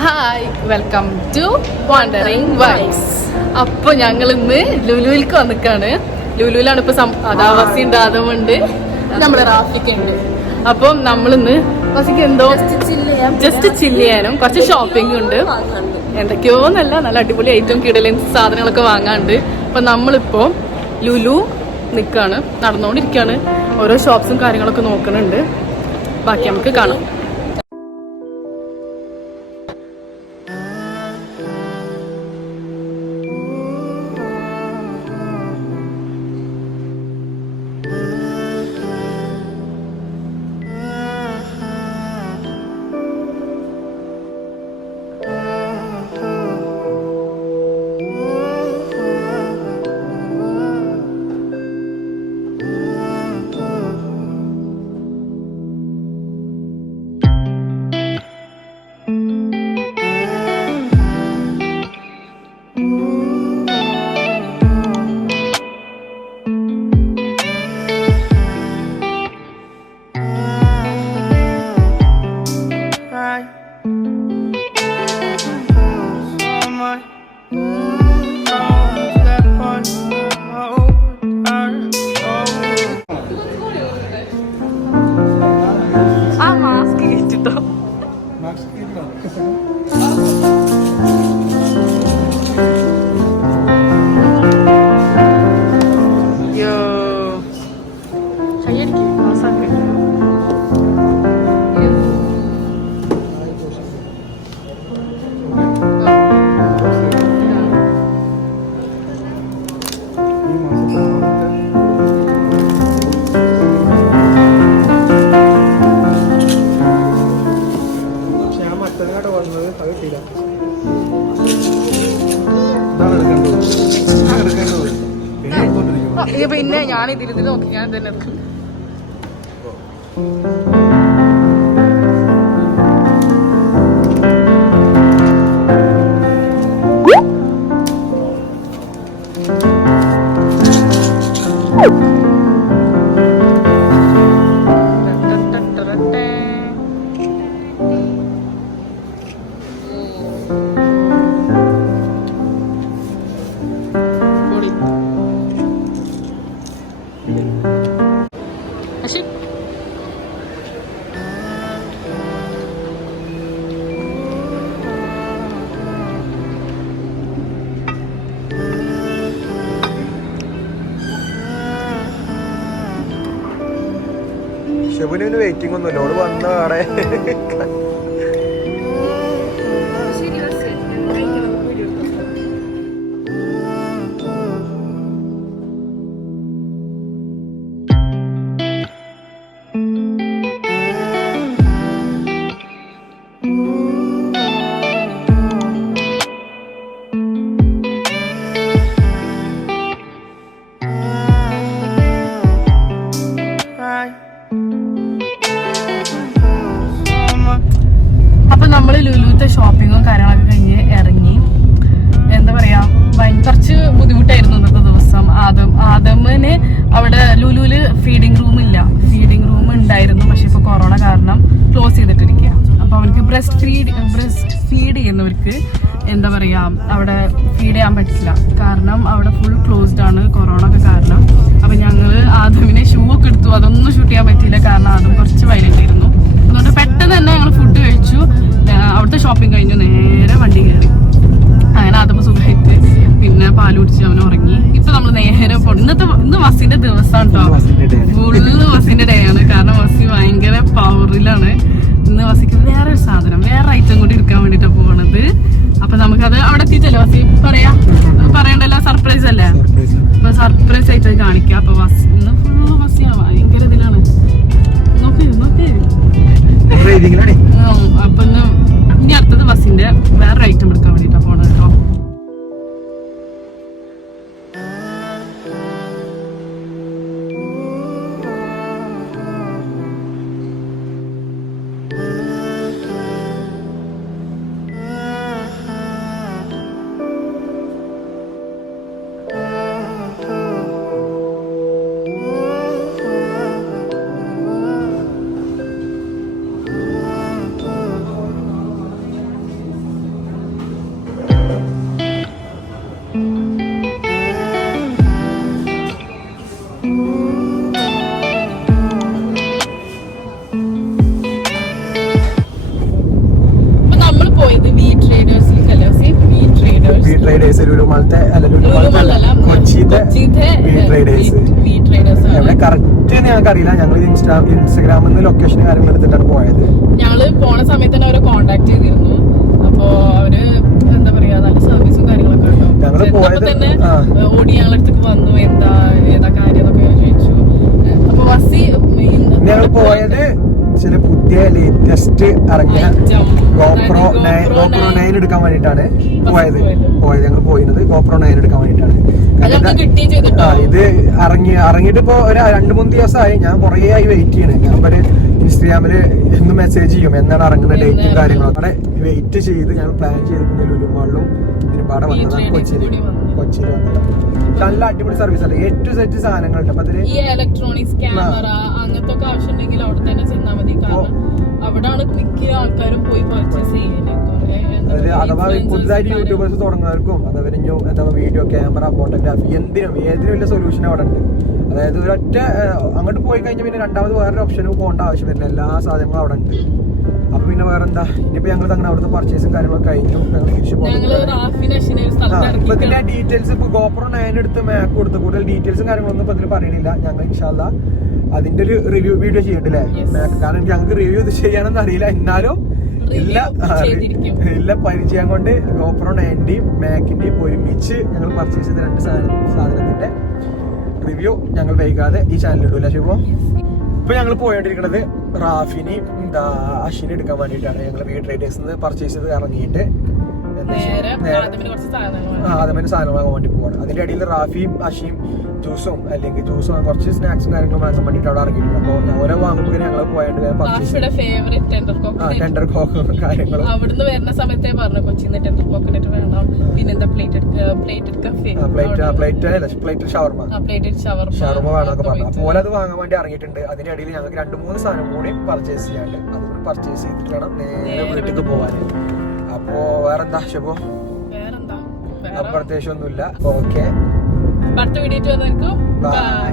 Hi, welcome to wandering vibes. അപ്പോൾ ഞങ്ങൾ ഇന്ന് ലുലുവിലേക്ക് വന്നിക്കാണ്. ലുലുവിലാണ് ഇപ്പൊ വസി ഉണ്ട്, അതുകൊണ്ട് നമ്മളെ റാഫിക്ക് ഉണ്ട്. അപ്പം നമ്മളിന്ന് വസിക്ക് എന്തോ ജസ്റ്റ് ചില്ല് ചെയ്യാനും കുറച്ച് ഷോപ്പിംഗ് ഉണ്ട്. എന്തൊക്കെയോ നല്ല അടിപൊളി ഐറ്റം കിടലൻ സാധനങ്ങളൊക്കെ വാങ്ങാണ്ട്. അപ്പൊ നമ്മളിപ്പോ ലുലു നിൽക്കാണ്, നടന്നുകൊണ്ടിരിക്കുകയാണ്. ഓരോ ഷോപ്സും കാര്യങ്ങളൊക്കെ നോക്കുന്നുണ്ട്. ബാക്കി നമുക്ക് കാണാം. പിന്നെ ഞാൻ ഇതിരുന്ന് നോക്കി, ഞാൻ തന്നെ എടുക്കും. ഷെബുന് വെയിറ്റിംഗ് ഒന്നുമില്ല, ഓള് വന്ന ആടെ ഷോപ്പിങ്ങും കാര്യങ്ങളൊക്കെ കഴിഞ്ഞ് ഇറങ്ങി. എന്താ പറയാ, കുറച്ച് ബുദ്ധിമുട്ടായിരുന്നു ഇന്നത്തെ ദിവസം. ആദമിന് അവിടെ ലുലുവില് ഫീഡിങ് റൂം ഇല്ല. ഫീഡിങ് റൂം ഉണ്ടായിരുന്നു, പക്ഷെ ഇപ്പൊ കൊറോണ കാരണം ക്ലോസ് ചെയ്തിട്ടിരിക്കുക. അപ്പൊ അവർക്ക് ബ്രസ്റ്റ് ഫീഡ് ചെയ്യുന്നവർക്ക് എന്താ പറയാ അവിടെ ഫീഡ് ചെയ്യാൻ പറ്റില്ല, കാരണം അവിടെ ഫുൾ ക്ലോസ്ഡ് ആണ് കൊറോണ ഒക്കെ കാരണം. അപ്പൊ ഞങ്ങള് ആദമിനെ ഷൂ ഒക്കെ എടുത്തു, അതൊന്നും ഷൂട്ട് ചെയ്യാൻ പറ്റിയില്ല, കാരണം ആദം കുറച്ച് വൈലന്റ് ആയിരുന്നു. അതുകൊണ്ട് പെട്ടെന്ന് തന്നെ ഞങ്ങൾ ഫുഡ് കഴിച്ചു. അവിടുത്തെ ഷോപ്പിംഗ് കഴിഞ്ഞു, നേരെ വണ്ടി കയറി. അങ്ങനെ അതുമ്പോൾ സുഖമായിട്ട് പിന്നെ പാല് കുടിച്ച് അവൻ ഉറങ്ങി. ഇപ്പൊ നമ്മൾ നേരെ പോണം. ഇന്ന് വസിന്റെ ദിവസമാണ് കേട്ടോ, ഫുള്ള് വസിന്റെ ഡേ ആണ്. കാരണം വസി ഭയങ്കര പവറിലാണ്. ഇന്ന് വസിക്ക് വേറെ ഒരു സാധനം, വേറെ ഐറ്റം കൂടി എടുക്കാൻ വേണ്ടിട്ടാണ് പോകണത്. അപ്പൊ നമുക്കത് അവിടെ എത്തിച്ചല്ലോ. വസി പറയണ്ടല്ലോ, സർപ്രൈസ് അല്ലേ? അപ്പൊ സർപ്രൈസ് ആയിട്ട് കാണിക്കാം. അപ്പൊ വസി ഇന്ന് ഫുള്ള് വസിയാ ഭയങ്കര ഇതിലാണ്. നോക്ക് അപ്പൊ ഇനി അടുത്തത് ബസ്സിന്റെ വേറെ ഐറ്റം എടുക്കാൻ വേണ്ടിട്ടാ പോണത് കേട്ടോ. എവിടെ കറക്റ്റ് ഞങ്ങൾക്ക് അറിയില്ല. ഞങ്ങൾ ഇൻസ്റ്റാഗ്രാമിൽ നിന്ന് ലൊക്കേഷൻ കാര്യങ്ങൾ എടുത്തിട്ടാണ് പോയത്. ഞങ്ങള് പോണ സമയത്ത് തന്നെ അവരെ കോണ്ടാക്ട് ചെയ്തിരുന്നു. അപ്പൊ അവര് എന്താ പറയാ നല്ല സർവീസും കാര്യങ്ങളൊക്കെ ഉണ്ടോ. ഞങ്ങള് പോയത് തന്നെ ഓടി ഞങ്ങളുടെ അടുത്തേക്ക് വന്നു, ഏതാ കാര്യം എന്നൊക്കെ ചോദിച്ചു. അപ്പൊ വസി ഞങ്ങൾ പോയത് ചില പുതിയ ലേറ്റസ്റ്റ് ഇറങ്ങിയ GoPro 9 എടുക്കാൻ വേണ്ടിട്ടാണ് പോയത്. ഞങ്ങൾ പോയിരുന്നത് GoPro 9 എടുക്കാൻ വേണ്ടിട്ടാണ്. ഇത് ഇറങ്ങിയിട്ട് ഇപ്പൊ ഒരു 2-3 ദിവസമായി. ഞാൻ കുറേ ആയി വെയിറ്റ് ചെയ്യണേ. ഞാൻ ഒരു ഇൻസ്റ്റാഗ്രാമില് എന്നും മെസ്സേജ് ചെയ്യും എന്നാണ് ഇറങ്ങുന്ന ഡേറ്റും കാര്യങ്ങളും. അവിടെ വെയിറ്റ് ചെയ്ത് ഞങ്ങൾ പ്ലാൻ ചെയ്തിട്ടുണ്ട്. ലുലുമാളിലും ഇതിനുപാടെ വന്നതാണ് കൊച്ചിയിൽ വന്നത്. നല്ല അടിപൊളി സർവീസ് ആണ്. A to Z സാധനങ്ങളുണ്ട്. അപ്പൊ അതില് ഇലക്ട്രോണിക്സ് ക്യാമറ അങ്ങനത്തെ ഒക്കെ ആവശ്യം ഉണ്ടെങ്കിൽ അവിടെ തന്നെ ചെന്നാൽ മതി. കാരണം അവിടാണ് മിക്ക ആൾക്കാരും പോയി പർച്ചേസ് ചെയ്യുന്നത്. അഥവാ പുതുതായിട്ട് യൂട്യൂബേഴ്സ് തുടങ്ങുന്നവർക്കും അതേപോലെ എന്താ വീഡിയോ ക്യാമറ ഫോട്ടോഗ്രാഫി ഏതിനും വലിയ സൊല്യൂഷൻ അവിടെ ഉണ്ട്. അതായത് ഒരൊറ്റ അങ്ങോട്ട് പോയി കഴിഞ്ഞാൽ പിന്നെ രണ്ടാമത് വേറൊരു ഓപ്ഷനും പോകേണ്ട ആവശ്യം വരുന്നില്ല. എല്ലാ സാധനങ്ങളും അവിടെ ഉണ്ട്. അപ്പൊ പിന്നെ വേറെന്താ ഇനിയിപ്പോ ഞങ്ങൾ അങ്ങനെ അവിടുത്തെ പർച്ചേസും കാര്യങ്ങളൊക്കെ കഴിഞ്ഞു. ഞങ്ങൾ തിരിച്ചു ഇതിന്റെ ഡീറ്റെയിൽസ് ഇപ്പൊ GoPro 9 എടുത്ത് മാക്ക് കൊടുത്ത് കൂടുതൽ ഡീറ്റെയിൽസും കാര്യങ്ങളൊന്നും ഇപ്പൊ ഇതിൽ പറയണില്ല. ഞങ്ങൾ ഇൻഷാല്ല അതിന്റെ ഒരു റിവ്യൂ വീഡിയോ ചെയ്യണ്ടല്ലേ മാക്ക്. കാരണം ഞങ്ങൾക്ക് റിവ്യൂ ഇത് ചെയ്യാനൊന്നും അറിയില്ല. എന്നാലും എല്ലാ പരിചയം കൊണ്ട് GoPro 9ന്റെയും മാക്കിന്റെയും ഒരുമിച്ച് ഞങ്ങൾ പർച്ചേസ് ചെയ്ത 2 സാധനത്തിന്റെ റിവ്യൂ ഞങ്ങൾ വൈകാതെ ഈ ചാനലിൽ ഇടൂല. ശുഭം ഇപ്പൊ ഞങ്ങൾ പോയോണ്ടിരിക്കുന്നത് റാഫിനി അശ്വിനി എടുക്കാൻ വേണ്ടിയിട്ടാണ്. ഞങ്ങൾ വീ ട്രേഡേഴ്സിൽ പർച്ചേസ് ചെയ്ത് ഇറങ്ങിയിട്ട് ആദ്യമേ സാധനം വാങ്ങാൻ വേണ്ടി പോവാണ്. അതിന്റെ ഇടയിൽ റാഫിയും അഷിയും ജ്യൂസും അല്ലെങ്കിൽ കുറച്ച് സ്നാക്സും കാര്യങ്ങളും വാങ്ങാൻ വേണ്ടിട്ട് അവിടെ ഇറങ്ങിയിട്ടുണ്ട്. അപ്പൊ ഓരോ വാങ്ങുമ്പോൾ ഞങ്ങൾ പോയിട്ട് ടെൻഡർ കോക്കും കാര്യങ്ങളും അവിടുന്ന് വരുന്ന സമയത്തേ പറഞ്ഞു കൊച്ചിന്ന് ടെൻഡർ കോക്കനട്ട് വേണം, പിന്നെന്താ പ്ലേറ്റ് ഷവർമ വേണമെന്നൊക്കെ പറഞ്ഞു. അതുപോലെ അത് വാങ്ങാൻ വേണ്ടി ഇറങ്ങിയിട്ടുണ്ട്. അതിന്റെ ഇടയിൽ ഞങ്ങൾക്ക് 2-3 സാധനം കൂടി പർച്ചേസ് ചെയ്യാണ്ട് അതുകൂടി പർച്ചേസ് ചെയ്തിട്ട് വേണം നേരെ വീട്ടിലേക്ക് പോവാന്. അപ്പോ വേറെന്താ ശുഭോ? പ്രത്യേകിച്ച് ഒന്നുമില്ല. ഓക്കെ, അടുത്ത വീഡിയോ ബൈ.